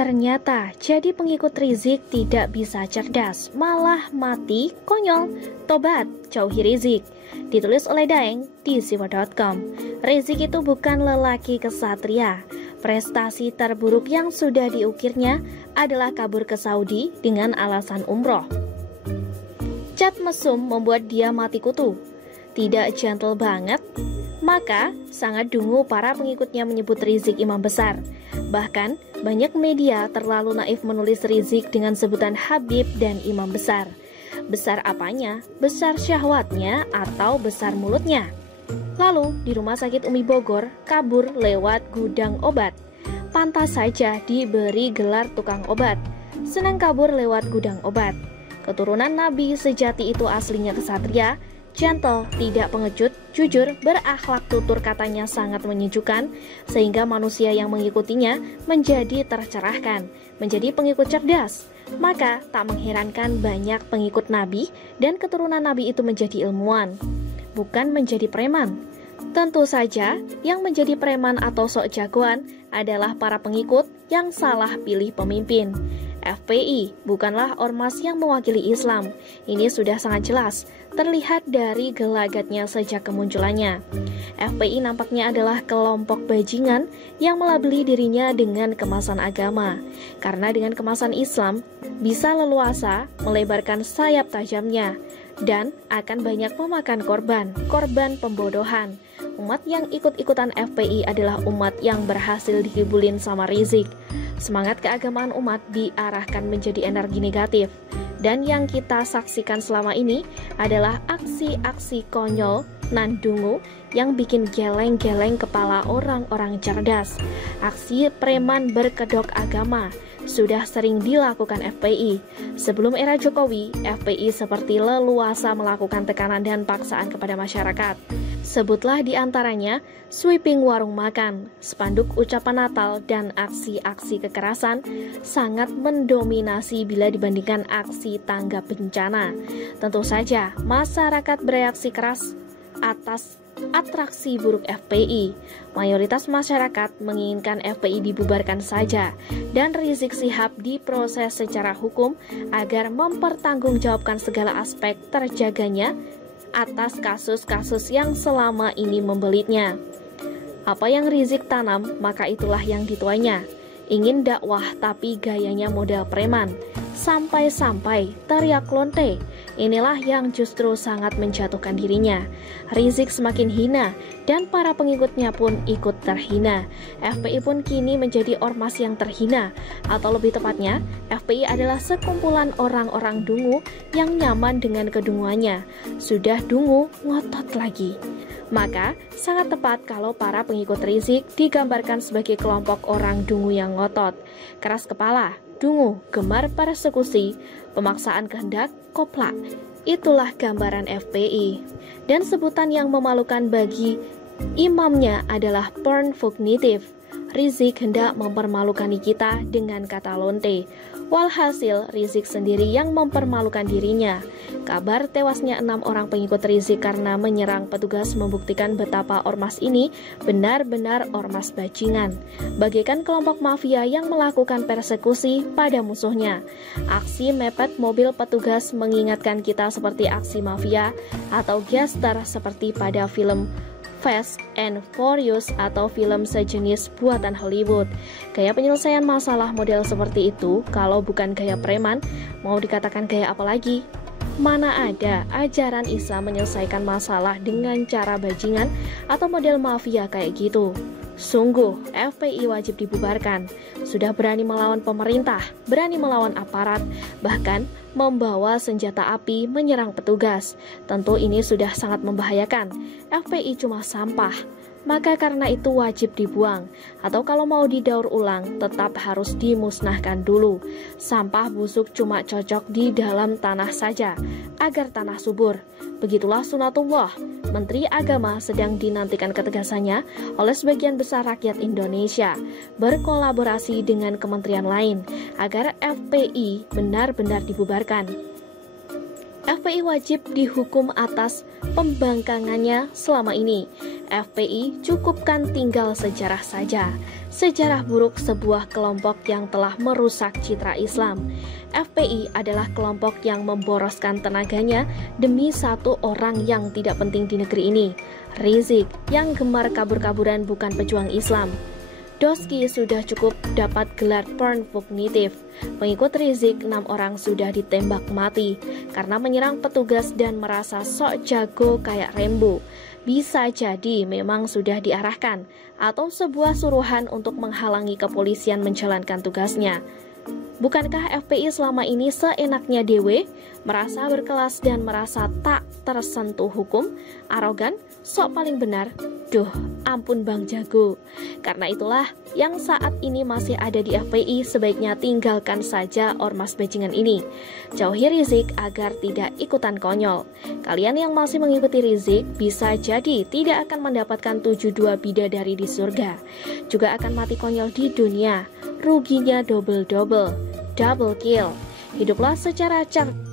Ternyata jadi pengikut Rizik tidak bisa cerdas, malah mati konyol. Tobat, jauhi Rizik. Ditulis oleh Daeng di siwa.com. Rizik itu bukan lelaki kesatria. Prestasi terburuk yang sudah diukirnya adalah kabur ke Saudi dengan alasan umroh. Cat mesum membuat dia mati kutu. Tidak gentle banget. Maka sangat dungu para pengikutnya menyebut Rizik imam besar. Bahkan banyak media terlalu naif menulis Rizik dengan sebutan Habib dan imam besar. Besar apanya? Besar syahwatnya atau besar mulutnya? Lalu di rumah sakit Umi Bogor kabur lewat gudang obat. Pantas saja diberi gelar tukang obat. Senang kabur lewat gudang obat. Keturunan Nabi sejati itu aslinya kesatria, gentle, tidak pengecut, jujur, berakhlak, tutur katanya sangat menyejukkan, sehingga manusia yang mengikutinya menjadi tercerahkan, menjadi pengikut cerdas. Maka tak mengherankan banyak pengikut Nabi dan keturunan Nabi itu menjadi ilmuwan, bukan menjadi preman. Tentu saja yang menjadi preman atau sok jagoan adalah para pengikut yang salah pilih pemimpin. FPI bukanlah ormas yang mewakili Islam. Ini sudah sangat jelas, terlihat dari gelagatnya sejak kemunculannya. FPI nampaknya adalah kelompok bajingan yang melabeli dirinya dengan kemasan agama. Karena dengan kemasan Islam, bisa leluasa melebarkan sayap tajamnya dan akan banyak memakan korban pembodohan. Umat yang ikut-ikutan FPI adalah umat yang berhasil dikibulin sama Rizik. Semangat keagamaan umat diarahkan menjadi energi negatif. Dan yang kita saksikan selama ini adalah aksi-aksi konyol nan dungu yang bikin geleng-geleng kepala orang-orang cerdas. Aksi preman berkedok agama sudah sering dilakukan FPI. Sebelum era Jokowi, FPI seperti leluasa melakukan tekanan dan paksaan kepada masyarakat. Sebutlah di antaranya sweeping warung makan, spanduk ucapan Natal, dan aksi-aksi kekerasan sangat mendominasi bila dibandingkan aksi tanggap bencana. Tentu saja masyarakat bereaksi keras atas atraksi buruk FPI. Mayoritas masyarakat menginginkan FPI dibubarkan saja dan Rizik Syihab diproses secara hukum agar mempertanggungjawabkan segala aspek terjaganya atas kasus-kasus yang selama ini membelitnya. Apa yang Rizik tanam, maka itulah yang dituainya. Ingin dakwah tapi gayanya model preman. Sampai-sampai teriak lonte. Inilah yang justru sangat menjatuhkan dirinya. Rizik semakin hina dan para pengikutnya pun ikut terhina. FPI pun kini menjadi ormas yang terhina. Atau lebih tepatnya, FPI adalah sekumpulan orang-orang dungu yang nyaman dengan kedunguannya. Sudah dungu, ngotot lagi. Maka sangat tepat kalau para pengikut Rizik digambarkan sebagai kelompok orang dungu yang ngotot, keras kepala, dungu, gemar persekusi, pemaksaan kehendak, koplak. Itulah gambaran FPI. Dan sebutan yang memalukan bagi imamnya adalah porn fugnitif. Rizik hendak mempermalukan kita dengan kata lonte. Walhasil Rizik sendiri yang mempermalukan dirinya. Kabar tewasnya 6 orang pengikut Rizik karena menyerang petugas membuktikan betapa ormas ini benar-benar ormas bajingan. Bagaikan kelompok mafia yang melakukan persekusi pada musuhnya. Aksi mepet mobil petugas mengingatkan kita seperti aksi mafia atau gangster seperti pada film Fast and Furious atau film sejenis buatan Hollywood. Gaya penyelesaian masalah model seperti itu, kalau bukan gaya preman, mau dikatakan gaya apa lagi? Mana ada ajaran Islam menyelesaikan masalah dengan cara bajingan atau model mafia kayak gitu? Sungguh, FPI wajib dibubarkan. Sudah berani melawan pemerintah, berani melawan aparat, bahkan membawa senjata api menyerang petugas. Tentu ini sudah sangat membahayakan. FPI cuma sampah. Maka karena itu wajib dibuang, atau kalau mau didaur ulang tetap harus dimusnahkan dulu. Sampah busuk cuma cocok di dalam tanah saja agar tanah subur. Begitulah sunatullah. Menteri Agama sedang dinantikan ketegasannya oleh sebagian besar rakyat Indonesia, berkolaborasi dengan kementerian lain agar FPI benar-benar dibubarkan. FPI wajib dihukum atas pembangkangannya selama ini. FPI cukupkan tinggal sejarah saja. Sejarah buruk sebuah kelompok yang telah merusak citra Islam. FPI adalah kelompok yang memboroskan tenaganya demi satu orang yang tidak penting di negeri ini, Rizik, yang gemar kabur-kaburan bukan pejuang Islam. Doski sudah cukup dapat gelar porn pugnatif. Pengikut Rizik 6 orang sudah ditembak mati karena menyerang petugas dan merasa sok jago kayak Rambo. Bisa jadi memang sudah diarahkan atau sebuah suruhan untuk menghalangi kepolisian menjalankan tugasnya. Bukankah FPI selama ini seenaknya dewe, merasa berkelas dan merasa tak tersentuh hukum, arogan, sok paling benar? Duh, ampun Bang Jago. Karena itulah yang saat ini masih ada di FPI sebaiknya tinggalkan saja ormas bajingan ini. Jauhi Rizik agar tidak ikutan konyol. Kalian yang masih mengikuti Rizik bisa jadi tidak akan mendapatkan 72 bidadari di surga. Juga akan mati konyol di dunia. Ruginya double kill. Hiduplah secara cerdas